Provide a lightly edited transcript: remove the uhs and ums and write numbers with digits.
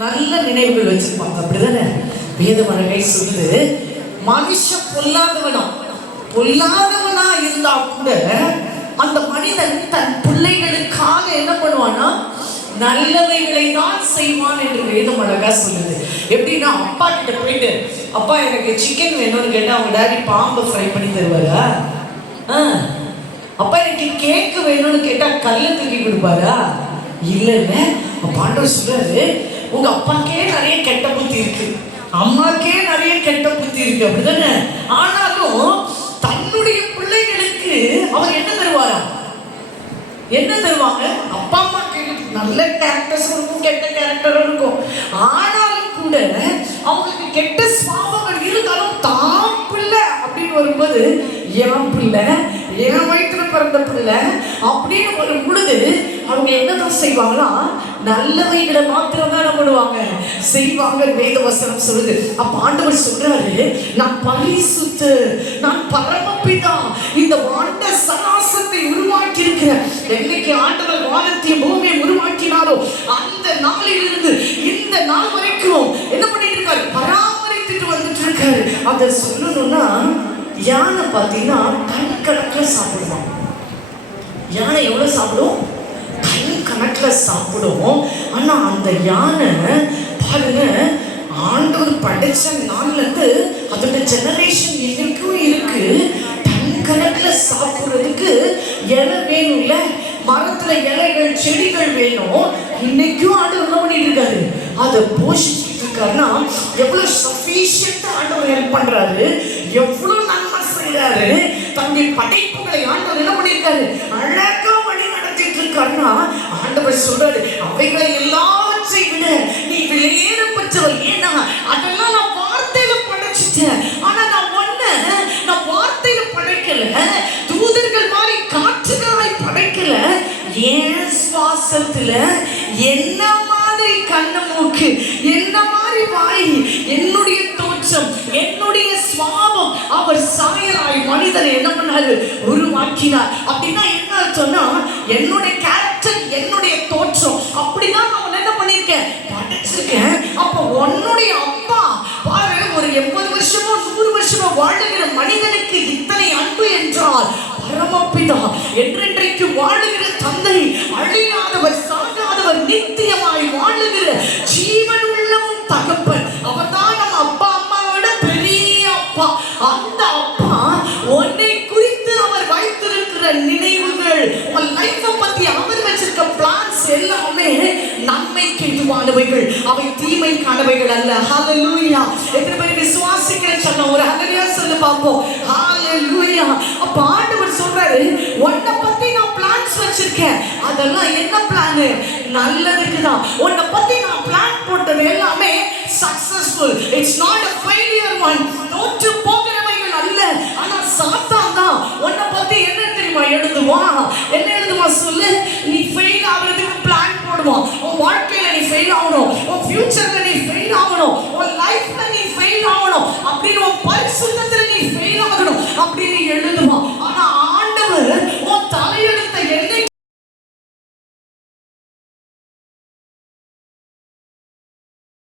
நல்ல நினைவுகள் வச்சிருப்பாங்க. அப்படிதானே வேதமழை சொல்லுது. மனுஷன் பொல்லாதவனா இருந்தா கூட அந்த மனிதன் தன் பிள்ளைகளுக்காக என்ன பண்ணுவானா, நல்லவைகளை தான் செய்வான் என்று வேதம் அழகா சொல்லுது. எப்படின்னா, அப்பா கிட்ட போயிட்டு, அப்பா எனக்கு சிக்கன் வேணும்னு கேட்டா அவங்க டாடி பாம்பு ஃப்ரை பண்ணி தருவாரா? அப்பா எனக்கு கேக்கு வேணும்னு கேட்டா கல்லை தூக்கி கொடுப்பாரா? இல்லைல்ல. ஆண்டவர் சொல்றாரு, உங்க அப்பாக்கே நிறைய கெட்ட புத்தி இருக்கு, அம்மாக்கே நிறைய கெட்ட புத்தி இருக்கு, அப்படிதானே? ஆனாலும் தன்னுடைய பிள்ளைகளுக்கு அவர் என்ன தருவாரா? என்ன தருவாங்க? அப்பா அம்மாக்கு நல்ல கேரக்டர்ஸ் இருக்கும், கெட்ட கேரக்டரும் இருக்கும். ஆனாலும் கூட அவங்களுக்கு கெட்ட சுவாபங்கள் இருந்தாலும் தான் பிள்ளை அப்படின்னு வரும்போது, என் பிள்ளை, என் வயிற்றுல பிறந்த பிள்ளை அப்படின்னு வரும் பொழுது அவங்க என்னதான் செய்வாங்களா, நல்லவைகளை மாத்திரம் தான் பண்ணுவாங்க, செய்வாங்க. வேதவசனம் சொல்லுது. அப்ப ஆண்டவர் சொல்றாரு, நான் பரிசுத்த, நான் பரமபிதா, இந்த வாண்ட சராசத்தை உருவாக்கி இருக்கிறேன். என்னைக்கு ஆண்டவர் வானத்தையும் பூமியை உருவாக்கினாரோ அந்த நாளிலிருந்து இந்த நாள் வரைக்கும் என்ன பண்ணிட்டு இருக்காரு? பராமரித்துட்டு வந்துட்டு இருக்காரு. அதை சொல்லணும்னா, யானை பார்த்தீங்கன்னா கணக்கில் சாப்பிடுவான். யானை எவ்வளவு சாப்பிடும்? கணக்கில் சாப்பிடும். ஆனா அந்த யானை பாருங்க, ஆண்டவர் படைச்ச நாள்ல இருந்து அதோட ஜெனரேஷன் இன்னைக்கும் இருக்கு. கணக்கில் சாப்பிடுறதுக்கு இலை வேணும்ல, மரத்துல இலைகள் செடிகள் வேணும். இன்னைக்கும் ஆண்டவர் என்ன பண்ணிட்டு இருக்காரு? அதை போஷிச்சுட்டு இருக்காருன்னா எவ்வளவு சஃபிஷியன்ட் ஆண்டவர் ஹெல்ப் பண்றாரு, எவ்வளவு நன்மை செய்யறாரு. தன்னுடைய படைப்புகளை ஆண்டவர் என்ன பண்ணிருக்காரு? அழகா வழி நடத்திட்டு இருக்காருன்னா ஆண்டவர் சொல்றாரு, அவைகளை எல்லாவற்றை விட நீ விலையேறப்பட்டவர். ஏன்னா அதெல்லாம் நான் வார்த்தையில படைச்சிட்டேன். ஆனா நான் வார்த்தையில படைக்கல, தூதர்கள் மாதிரி காற்றுகளாய் படைக்கல. என் சுவாசத்துல என்ன மாதிரி கண்ணு மூக்கு, என்ன மாதிரி வாய், என்னுடைய தோற்றம், என்னுடைய சுவாபம், அவர் சாயலாய் மனிதனை என்ன பண்ணாரு? உருவாக்கினார். அப்படின்னா என்ன சொன்னா, என்னுடைய கேரக்டர், என்னுடைய தோற்றம் அப்படிதான் நான் என்ன பண்ணிருக்கேன்? படைச்சிருக்கேன். அப்ப உன்னுடைய அப்பா பாரு, ஒரு 80 வருஷமோ 100 வருஷமோ வாழுகிற மனிதனுக்கு இத்தனை அன்பு என்றால், பரமபிதா என்றென்றைக்கு வாழுகிற தந்தை, அழியாதவர், சாகாதவர், நித்தியமாய் வாழுகிற ஜீவன் உள்ளவும் தகப்பன், அவர்தான் நம்ம அப்பா அம்மாவோட பெரிய அப்பா. அந்த அப்பா உன்னை குறித்து அவர் வைத்திருக்கிற நினைவுகள், உன் லைஃபை பத்தி அவர் வச்சிருக்க பிளான்ஸ் எல்லாமே நன்மைக்கு ஏதுவானவைகள், அவை தீமைக்கானவைகள் அல்ல. ஹல்லேலூயா. எத்தனை பேர் விசுவாசிக்கிறேன்னு சொன்ன ஒரு ஹல்லேலூயா சொல்லு பாப்போம். ஹல்லேலூயா. அப்ப ஆண்டவர் சொல்றாரு, உன்னை பத்தி நான் பிளான்ஸ் வச்சிருக்கேன். அதெல்லாம் என்ன பிளான்? நல்லதுக்கு தான். உன்னை பத்தி நான் பிளான் போட்டது எல்லாமே successful. It's not a failure one. தோற்று போகிறவைகள் அல்ல. ஆனா சாத்தான் தான் உன்னை பத்தி என்ன தெரியுமா எழுதுவான்? என்ன எழுதுவான் சொல்லு? நீ ஃபெயில் ஆகிறதுக்கு பிளான் போடுவான். உன் வாழ்க்கையில நீ ஃபெயில் ஆகணும், உன் ஃபியூச்சர்ல நீ